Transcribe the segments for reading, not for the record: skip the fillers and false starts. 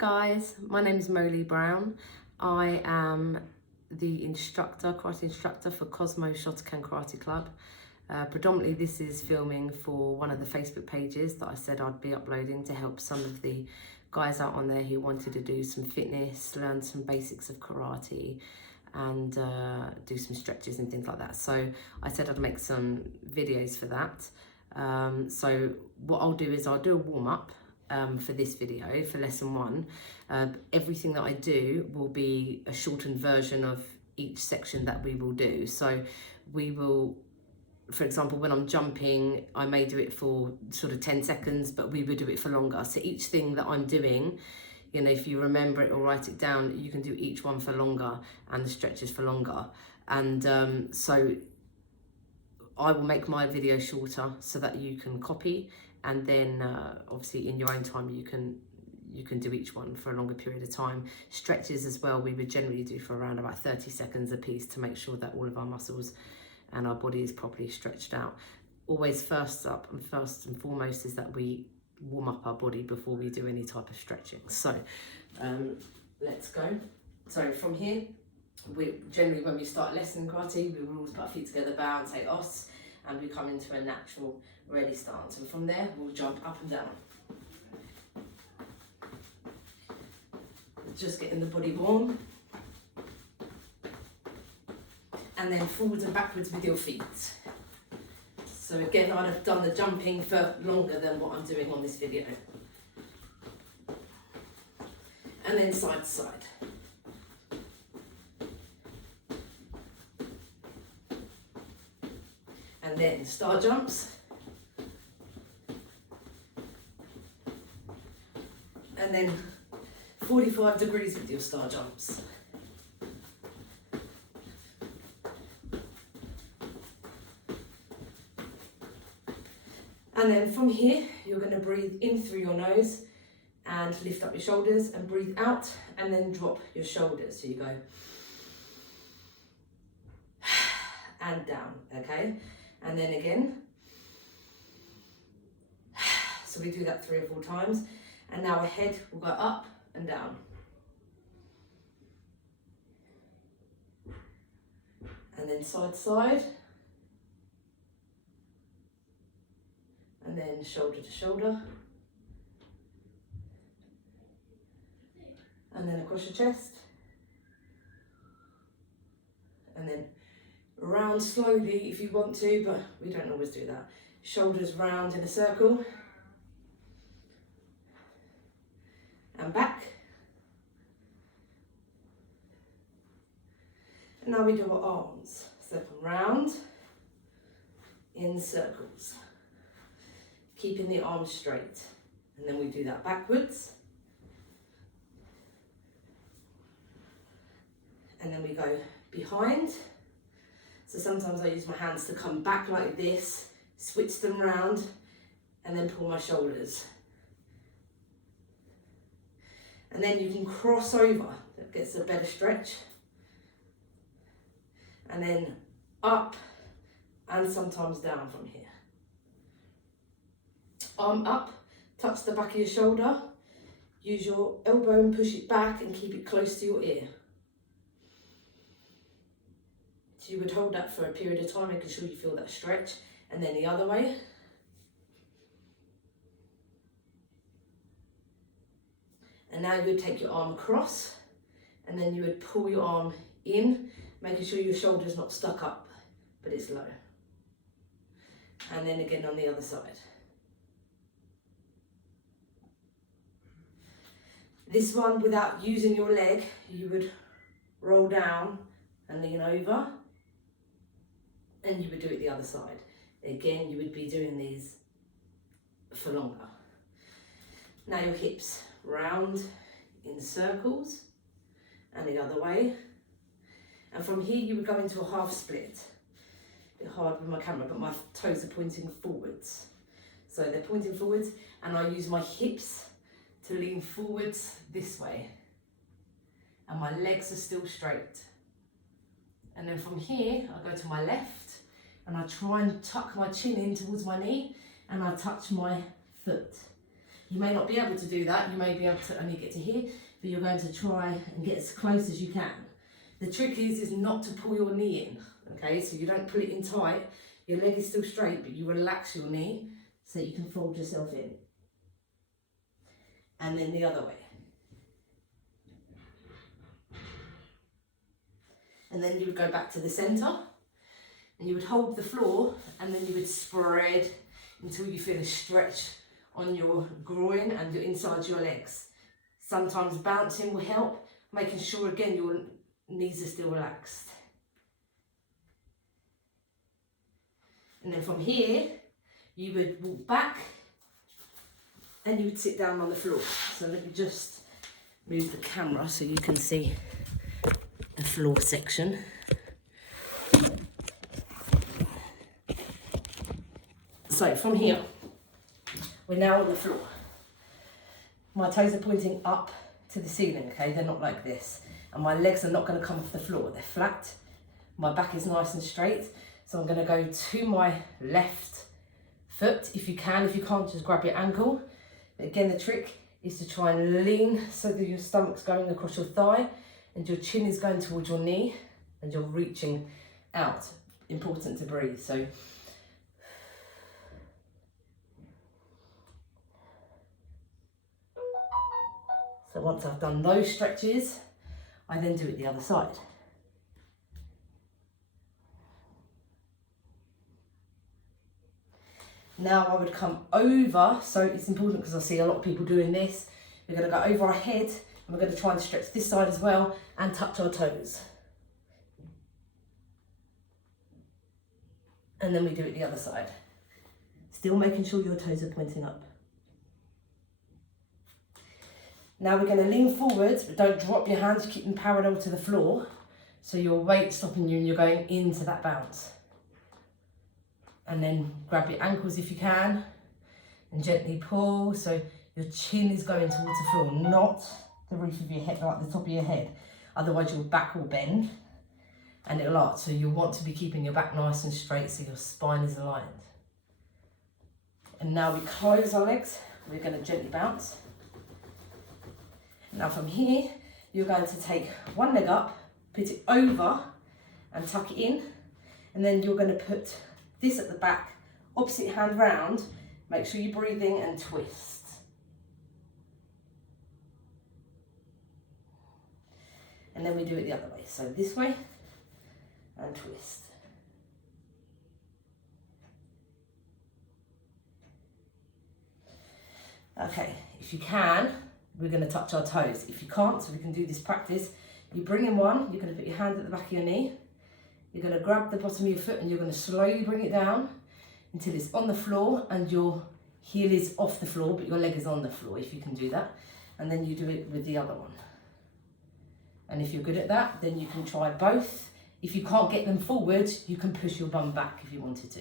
guys, my name is Moley Brown. I am the karate instructor for Kosmo Shotokan Karate Club. Predominantly this is filming for one of the Facebook pages that I said I'd be uploading to help some of the guys out on there who wanted to do some fitness, learn some basics of karate and do some stretches and things like that. So I said I'd make some videos for that. So what I'll do is I'll do a warm-up for this video, for lesson 1. Everything that I do will be a shortened version of each section that we will do. So we will, for example, when I'm jumping, I may do it for sort of 10 seconds, but we will do it for longer. So each thing that I'm doing, you know, if you remember it or write it down, you can do each one for longer and the stretches for longer. And so I will make my video shorter so that you can copy, and then obviously in your own time you can do each one for a longer period of time. Stretches as well, we would generally do for around about 30 seconds a piece to make sure that all of our muscles and our body is properly stretched out. Always first and foremost is that we warm up our body before we do any type of stretching. So let's go. So from here, we generally, when we start a lesson in karate, we will always put our feet together, bow and say os, and we come into a natural ready stance. And from there, we'll jump up and down. Just getting the body warm. And then forwards and backwards with your feet. So again, I'd have done the jumping for longer than what I'm doing on this video. And then side to side. And then star jumps. And then 45 degrees with your star jumps. And then from here, you're going to breathe in through your nose and lift up your shoulders, and breathe out and then drop your shoulders. So you go and down, okay? And then again. So we do that 3 or 4 times. And now our head will go up and down. And then side to side. And then shoulder to shoulder. And then across your chest. And then round slowly if you want to, but we don't always do that. Shoulders round in a circle. And back. And now we do our arms. So come round in circles. Keeping the arms straight. And then we do that backwards. And then we go behind. So sometimes I use my hands to come back like this, switch them round, and then pull my shoulders. And then you can cross over, that gets a better stretch. And then up and sometimes down from here. Arm up, touch the back of your shoulder, use your elbow and push it back and keep it close to your ear. So you would hold that for a period of time, making sure you feel that stretch, and then the other way. And now you would take your arm across, and then you would pull your arm in, making sure your shoulder's not stuck up, but it's low. And then again on the other side. This one, without using your leg, you would roll down and lean over, and you would do it the other side. Again, you would be doing these for longer. Now your hips round in circles, and the other way. And from here you would go into a half split. A bit hard with my camera, but my toes are pointing forwards. So they're pointing forwards, and I use my hips to lean forwards this way. And my legs are still straight. And then from here, I go to my left, and I try and tuck my chin in towards my knee, and I touch my foot. You may not be able to do that, you may be able to only get to here, but you're going to try and get as close as you can. The trick is not to pull your knee in, okay? So you don't pull it in tight, your leg is still straight, but you relax your knee so you can fold yourself in. And then the other way. And then you would go back to the center, and you would hold the floor, and then you would spread until you feel a stretch on your groin and your inside your legs. Sometimes bouncing will help, making sure again your knees are still relaxed. And then from here, you would walk back and you would sit down on the floor. So let me just move the camera so you can see the floor section. So from here, we're now on the floor. My toes are pointing up to the ceiling, okay? They're not like this. And my legs are not going to come off the floor. They're flat. My back is nice and straight. So I'm going to go to my left foot if you can. If you can't, just grab your ankle. But again, the trick is to try and lean so that your stomach's going across your thigh and your chin is going towards your knee and you're reaching out. Important to breathe. So once I've done those stretches, I then do it the other side. Now I would come over, so it's important because I see a lot of people doing this. We're going to go over our head and we're going to try and stretch this side as well and touch our toes. And then we do it the other side. Still making sure your toes are pointing up. Now we're going to lean forwards, but don't drop your hands, keep them parallel to the floor. So your weight's stopping you and you're going into that bounce. And then grab your ankles if you can and gently pull. So your chin is going towards the floor, not the roof of your head, like the top of your head. Otherwise your back will bend and it'll arch. So you want to be keeping your back nice and straight so your spine is aligned. And now we close our legs. We're going to gently bounce. Now from here, you're going to take one leg up, put it over and tuck it in. And then you're going to put this at the back, opposite hand round. Make sure you're breathing and twist. And then we do it the other way. So this way and twist. Okay, if you can, we're going to touch our toes. If you can't, so we can do this practice, you bring in one, you're going to put your hand at the back of your knee, you're going to grab the bottom of your foot and you're going to slowly bring it down until it's on the floor and your heel is off the floor, but your leg is on the floor, if you can do that. And then you do it with the other one. And if you're good at that, then you can try both. If you can't get them forward, you can push your bum back if you wanted to.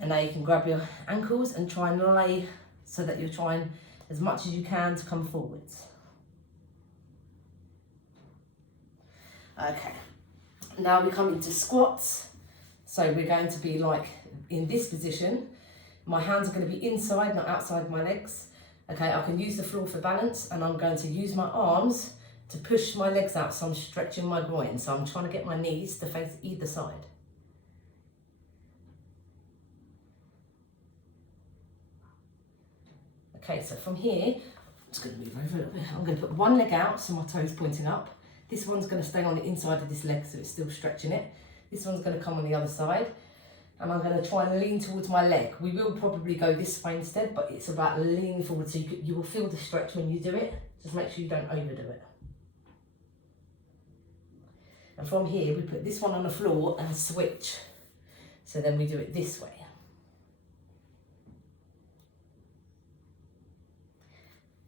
And now you can grab your ankles and try and lay so that you're trying as much as you can to come forwards. Okay, now we come into squats. So we're going to be like in this position. My hands are going to be inside, not outside my legs. Okay, I can use the floor for balance and I'm going to use my arms to push my legs out, so I'm stretching my groin. So I'm trying to get my knees to face either side. Okay, so from here, I'm just going to move over a little bit. I'm going to put one leg out, so my toes pointing up. This one's going to stay on the inside of this leg, so it's still stretching it. This one's going to come on the other side. And I'm going to try and lean towards my leg. We will probably go this way instead, but it's about leaning forward, so you will feel the stretch when you do it. Just make sure you don't overdo it. And from here, we put this one on the floor and switch. So then we do it this way.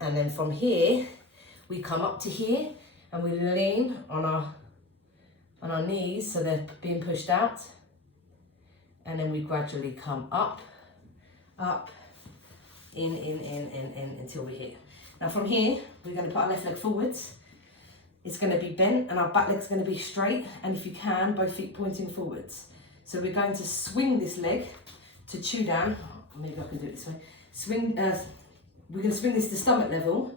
And then from here, we come up to here and we lean on our knees so they're being pushed out. And then we gradually come up, up, in until we're here. Now from here, we're going to put our left leg forwards. It's going to be bent and our back leg's going to be straight. And if you can, both feet pointing forwards. So we're going to swing this leg to chew down. Maybe I can do it this way. Swing, we're going to swing this to stomach level,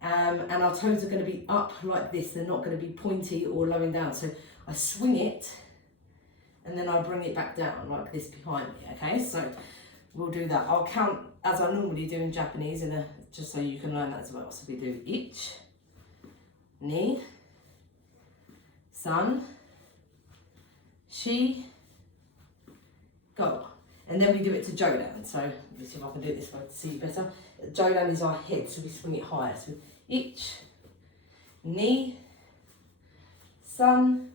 and our toes are going to be up like this. They're not going to be pointy or lowing down. So I swing it, and then I bring it back down like this behind me, okay? So we'll do that. I'll count as I normally do in Japanese, just so you can learn that as well. So we do ich, ni, san, shi, go. And then we do it to Jodan. So let me see if I can do it this way to see you better. Jodan is our head, so we swing it higher. So ich, ni, san,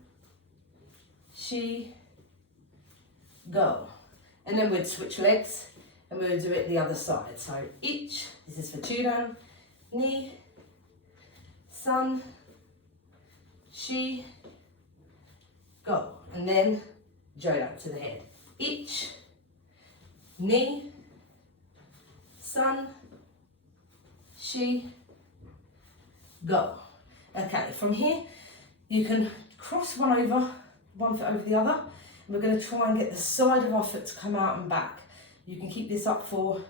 shi, go. And then we'd switch legs and we'll do it the other side. So ich, this is for Jodan, ni, san, shi, go. And then Jodan to the head. Ich, ni, san, shi, go. Okay, from here you can cross one foot over the other. And we're going to try and get the side of our foot to come out and back. You can keep this up for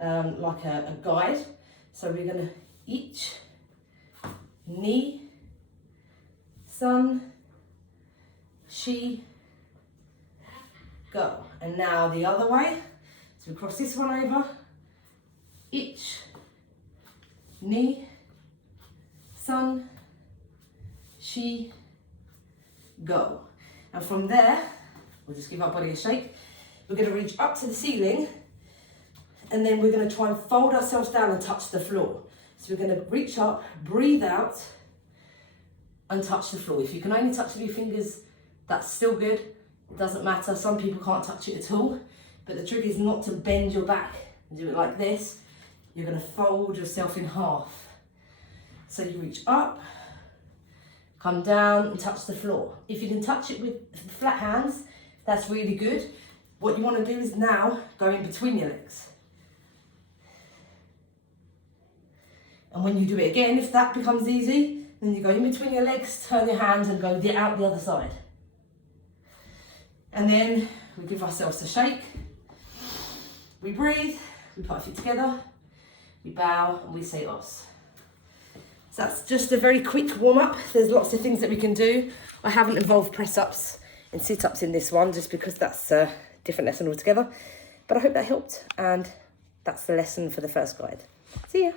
like a guide. So we're going to ich, ni, san, shi, go. And now the other way. So we cross this one over. Ich, ni, san, shi, go. And from there, we'll just give our body a shake. We're going to reach up to the ceiling, and then we're going to try and fold ourselves down and touch the floor. So we're going to reach up, breathe out, and touch the floor. If you can only touch with your fingers, that's still good. It doesn't matter. Some people can't touch it at all. But the trick is not to bend your back and do it like this. You're going to fold yourself in half. So you reach up, come down and touch the floor. If you can touch it with flat hands, that's really good. What you want to do is now go in between your legs. And when you do it again, if that becomes easy, then you go in between your legs, turn your hands and go out the other side. And then we give ourselves a shake. We breathe, we put our feet together, we bow and we say os. So that's just a very quick warm-up. There's lots of things that we can do. I haven't involved press-ups and sit-ups in this one just because that's a different lesson altogether. But I hope that helped, and that's the lesson for the first guide. See ya.